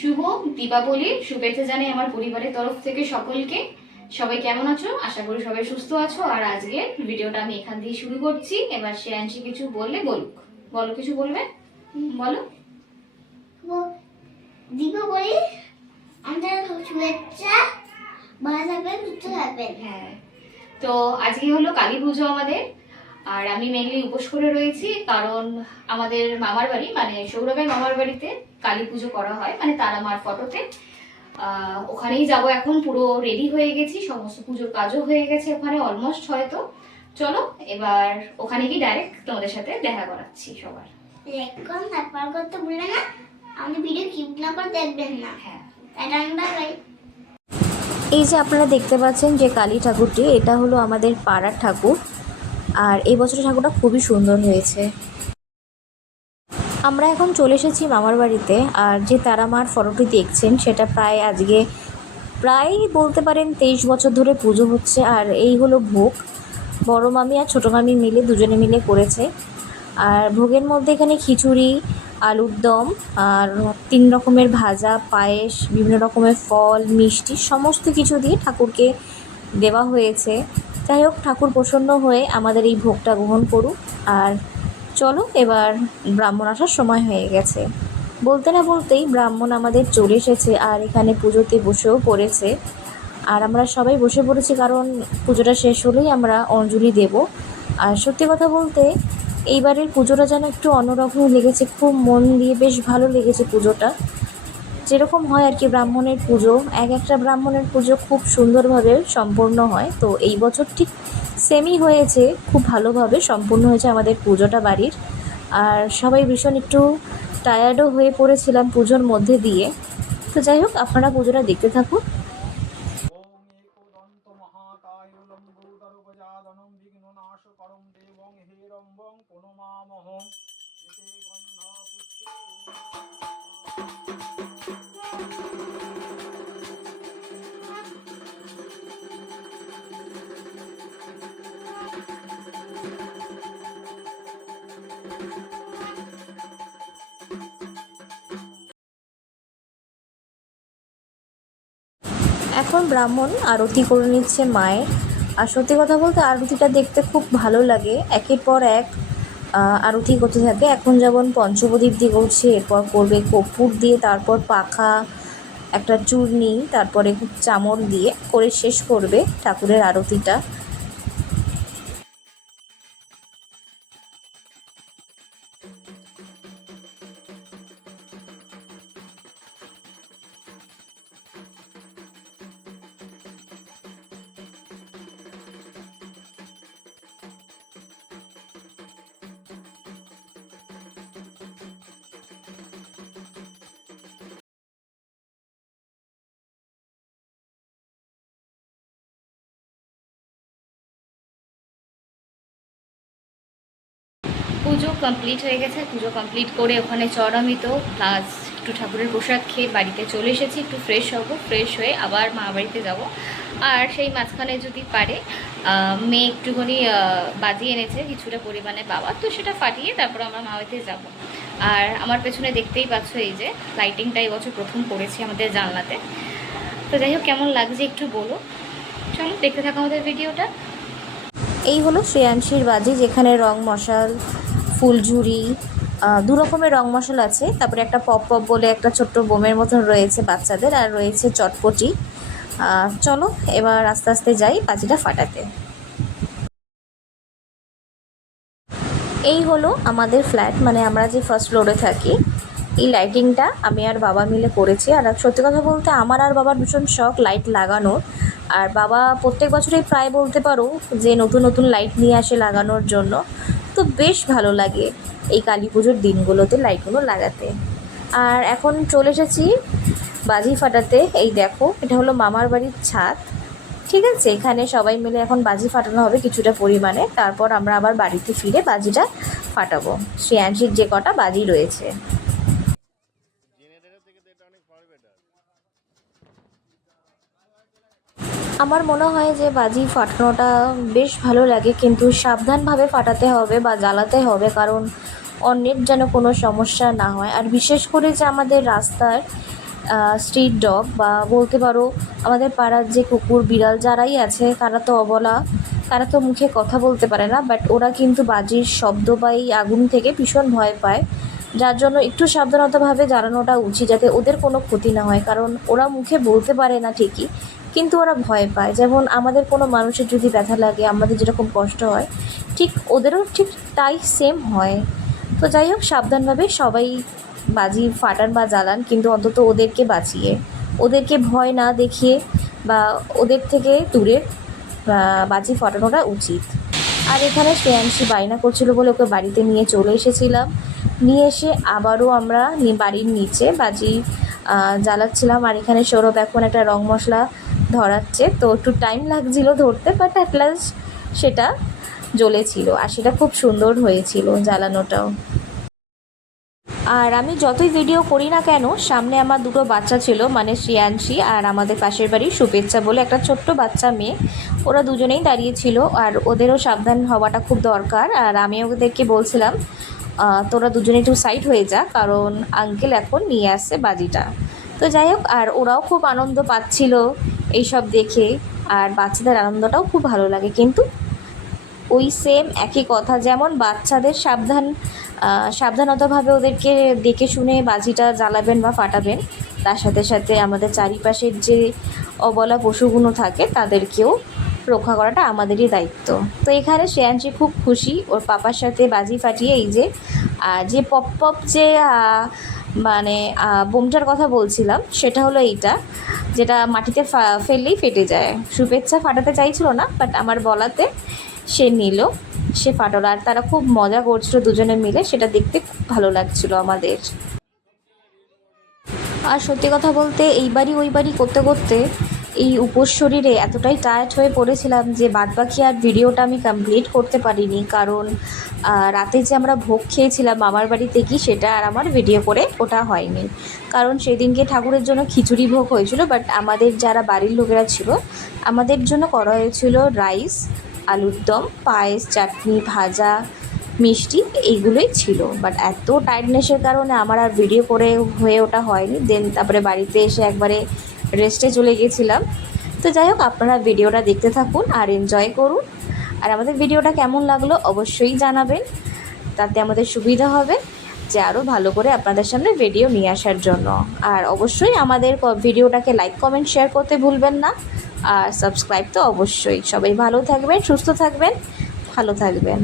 শুভ দীপাবলির শুভেচ্ছা জানাই আমার পরিবারের তরফ থেকে সকলকে। সবাই কেমন আছো? আশা করি সবাই সুস্থ আছো। আর আজকে ভিডিওটা আমি এখান দিয়ে শুরু করছি। এবার শ্রেয়াংশী কিছু বললে বলুক। বলো, কিছু বলবে? বলো। দীপাবলি আমাদের শুভেচ্ছা, ভালো থাকবেন, সুস্থ থাকবেন। হ্যাঁ, তো আজকে হলো কালী পুজো আমাদের। আর আমি মেনলি উপোস করে রয়েছি, কারণ আমাদের মামার বাড়ি মানে সৌরভের মামার বাড়িতে কালী পুজো করা হয়, মানে তারা মার ফটোতে। ওখানেই যাব এখন। পুরো রেডি হয়ে গেছি, সমস্ত পুজোর কাজও হয়ে গেছে ওখানে অলমোস্ট হয়তো। চলো এবার ওখানে গিয়ে ডাইরেক্ট তোমাদের সাথে দেখা করাচ্ছি সবার। এখন তারপর করতে ভুলবেন না, আমাদের ভিডিও কিপ না করে দেখবেন না। হ্যাঁ, এই যে আপনারা দেখতে পাচ্ছেন যে কালী ঠাকুরটি, এটা হলো আমাদের পাড়ার ঠাকুর। আর এই বছরের ঠাকুরটা খুবই সুন্দর হয়েছে। আমরা এখন চলে এসেছি মামার বাড়িতে। আর যে তারা মার ফটোটি দেখছেন সেটা প্রায় বলতে পারেন 23 বছর ধরে পুজো হচ্ছে। আর এই হলো ভোগ, বড় মামি আর ছোটো মামি মিলে দুজনে মিলে করেছে। আর ভোগের মধ্যে এখানে খিচুড়ি, আলুর দম আর 3 রকমের ভাজা, পায়েস, বিভিন্ন রকমের ফল, মিষ্টি সমস্ত কিছু দিয়ে ঠাকুরকে দেওয়া হয়েছে। যাই হোক, ঠাকুর প্রসন্ন হয়ে আমাদের এই ভোগটা গ্রহণ করুক। আর চলো এবার ব্রাহ্মণ আসার সময় হয়ে গেছে। বলতে না বলতেই ব্রাহ্মণ আমাদের চলে এসেছে আর এখানে পুজোতে বসেও পড়েছে। আর আমরা সবাই বসে পড়েছি, কারণ পুজোটা শেষ হলেই আমরা অঞ্জলি দেব। আর সত্যি কথা বলতে এইবারের পুজোটা যেন একটু অন্যরকম লেগেছে, খুব মন দিয়ে বেশ ভালো লেগেছে পুজোটা। যেরকম হয় আর কি ব্রাহ্মণের পুজো, একটা ব্রাহ্মণের পুজো খুব সুন্দরভাবে সম্পন্ন হয়। তো এই বছর ঠিক সেমই হয়েছে, খুব ভালোভাবে সম্পূর্ণ হয়েছে আমাদের পুজোটা বাড়ির। আর সবাই ভীষণ একটু টায়ার্ডও হয়ে পড়েছিলাম পুজোর মধ্যে দিয়ে। তো যাই হোক, আপনারা পুজোটা দেখতে থাকুন। ওম একদন্ত মহাকায় লম্বোদরুপজাতনম বিঘ্ননাশকরম দেবং হেরম্বং প্রণমামহং এতে গন্ধা এখন ব্রাহ্মণ আরতি করে নিচ্ছে মায়ের। আর সত্যি কথা বলতে আরতিটা দেখতে খুব ভালো লাগে, একের পর এক আরতি করতে থাকে। এখন যেমন পঞ্চপ্রদীপ দিয়ে করছে, এরপর করবে কর্পূর দিয়ে, তারপর পাখা, একটা চূর্ণি, তারপরে চামর দিয়ে করে শেষ করবে ঠাকুরের আরতিটা। পুজো কমপ্লিট হয়ে গেছে। পুজো কমপ্লিট করে ওখানে চড়ামিত প্লাস একটু ঠাকুরের প্রসাদ খেয়ে বাড়িতে চলে এসেছি। একটু ফ্রেশ হব, ফ্রেশ হয়ে আবার মা বাড়িতে যাব। আর সেই মাঝখানে যদি পারে মেয়ে একটুখানি বাজি এনেছে কিছুটা পরিমাণে বাবা, তো সেটা ফাটিয়ে তারপর আমরা মা বাড়িতে যাব। আর আমার পেছনে দেখতেই পাচ্ছ এই যে লাইটিংটা এই বছর প্রথম করেছি আমাদের জানলাতে। তো যাই হোক, কেমন লাগছে একটু বলো। চলো দেখতে থাকো আমাদের ভিডিওটা। এই হলো শ্রেয়াংশীর বাজি, যেখানে রং মশাল, ফুলঝুরি, 2 রকমের রং মশাল আছে। তারপরে একটা পপ পপ বলে একটা ছোট্ট বোমের মতন রয়েছে বাচ্চাদের, আর রয়েছে চটপটি। চলো এবার আস্তে আস্তে যাই বাজিটা ফাটাতে। এই হলো আমাদের ফ্ল্যাট, মানে আমরা যে ফার্স্ট ফ্লোরে থাকি। এই লাইটিংটা আমি আর বাবা মিলে করেছি। আর সত্যি কথা বলতে আমার আর বাবার ভীষণ শখ লাইট লাগানোর। আর বাবা প্রত্যেক বছরই প্রায় বলতে পারো যে নতুন নতুন লাইট নিয়ে আসে লাগানোর জন্য। তো বেশ ভালো লাগে এই কালী পুজোর দিনগুলোতে লাইটগুলো লাগাতে। আর এখন চলে এসেছি বাজি ফাটাতে। এই দেখো, এটা হলো মামার বাড়ির ছাদ। ঠিক আছে, এখানে সবাই মিলে এখন বাজি ফাটানো হবে কিছুটা পরিমাণে, তারপর আমরা আবার বাড়িতে ফিরে বাজিটা ফাটাবো। শ্রেয়াংশীর যে কটা বাজি রয়েছে। আমার মনে হয় যে বাজি ফাটানোটা বেশ ভালো লাগে, কিন্তু সাবধানভাবে ফাটাতে হবে বা জ্বালাতে হবে, কারণ অন্যের যেন কোনো সমস্যা না হয়। আর বিশেষ করে যে আমাদের রাস্তার স্ট্রিট ডগ বা বলতে পারো আমাদের পাড়ার যে কুকুর বিড়াল যারাই আছে তারা তো অবলা, তারা তো মুখে কথা বলতে পারে না, বাট ওরা কিন্তু বাজির শব্দ বা এই আগুন থেকে ভীষণ ভয় পায়, যার জন্য একটু সাবধানতাভাবে জ্বালানোটা উচিত যাতে ওদের কোনো ক্ষতি না হয়। কারণ ওরা মুখে বলতে পারে না ঠিকই, কিন্তু ওরা ভয় পায়। যেমন আমাদের কোনো মানুষের যদি ব্যথা লাগে, আমাদের যেরকম কষ্ট হয়, ঠিক ওদেরও ঠিক তাই সেম হয়। তো যাই হোক, সাবধানভাবে সবাই বাজি ফাটান বা জ্বালান, কিন্তু অন্তত ওদেরকে বাঁচিয়ে, ওদেরকে ভয় না দেখিয়ে বা ওদের থেকে দূরে বাজি ফাটানোটা উচিত। আর এখানে শ্রেয়াংশী বায়না করছিল বলে ওকে বাড়িতে নিয়ে চলে এসেছিলাম। নিয়ে এসে আবারও আমরা বাড়ির নিচে বাজি জ্বালাচ্ছিলাম। আর এখানে সৌরভ এখন একটা রং মশলা ধরাচ্ছে, তো একটু টাইম লাগছিল ধরতে, বাট অ্যাট লাস্ট সেটা জ্বলেছিল আর সেটা খুব সুন্দর হয়েছিল জ্বালানোটাও। আর আমি যতই ভিডিও করি না কেন, সামনে আমার দুটো বাচ্চা ছিল, মানে শ্রেয়াংশী আর আমাদের পাশের বাড়ির শুভেচ্ছা বলে একটা ছোট্ট বাচ্চা মেয়ে, ওরা দুজনেই দাঁড়িয়েছিল আর ওদেরও সাবধান হওয়াটা খুব দরকার। আর আমি ওদেরকে বলছিলাম তোরা দুজনে একটু সাইড হয়ে যা, কারণ আঙ্কেল এখন নিয়ে আসছে বাজিটা। তো যাই হোক, আর ওরাও খুব আনন্দ পাচ্ছিল এইসব দেখে, আর বাচ্চাদের আনন্দটাও খুব ভালো লাগে। কিন্তু ওই সেম একই কথা, যেমন বাচ্চাদের সাবধানতাভাবে ওদেরকে দেখে শুনে বাজিটা জ্বালাবেন বা ফাটাবেন, তার সাথে সাথে আমাদের চারিপাশের যে অবলা পশুগুলো থাকে তাদেরকেও রক্ষা করাটা আমাদেরই দায়িত্ব। তো এখানে শ্রেয়াংশী খুব খুশি ওর পাপার সাথে বাজি ফাটিয়ে। এই যে পপ পপ যে মানে বোমটার কথা বলছিলাম, সেটা হলো এইটা, যেটা মাটিতে ফেললেই ফেটে যায়। শুভেচ্ছা ফাটাতে চাইছিল না, বাট আমার বলাতে সে নিল, সে ফাটল। আর তারা খুব মজা করছিল দুজনে মিলে, সেটা দেখতে খুব ভালো লাগছিল আমাদের। আর সত্যি কথা বলতে এইবারই ওইবারই করতে করতে এই উপর শরীরে এতটাই টায়ার্ড হয়ে পড়েছিলাম যে বাদবাকি আর ভিডিওটা আমি কমপ্লিট করতে পারিনি। কারণ রাতে যে আমরা ভোগ খেয়েছিলাম মামার বাড়িতে কি, সেটা আর আমার ভিডিও করে ওটা হয়নি। কারণ সেদিনকে ঠাকুরের জন্য খিচুড়ি ভোগ হয়েছিল, বাট আমাদের যারা বাড়ির লোকেরা ছিল আমাদের জন্য করা হয়েছিল রাইস, আলুর দম, পায়েস, চাটনি, ভাজা, মিষ্টি, এইগুলোই ছিল। বাট এত টায়ার্ডনেসের কারণে আমার আর ভিডিও করে হয়ে ওটা হয়নি। দেন তারপরে বাড়িতে এসে একবারে রেস্টে চলে গেছিলাম। তো যাই হোক, আপনারা ভিডিওটা দেখতে থাকুন আর এনজয় করুন। আর আমাদের ভিডিওটা কেমন লাগলো অবশ্যই জানাবেন, তাতে আমাদের সুবিধা হবে যে আরও ভালো করে আপনাদের সামনে ভিডিও নিয়ে আসার জন্য। আর অবশ্যই আমাদের ভিডিওটাকে লাইক, কমেন্ট, শেয়ার করতে ভুলবেন না। আর সাবস্ক্রাইব তো অবশ্যই। সবাই ভালো থাকবেন, সুস্থ থাকবেন, ভালো থাকবেন।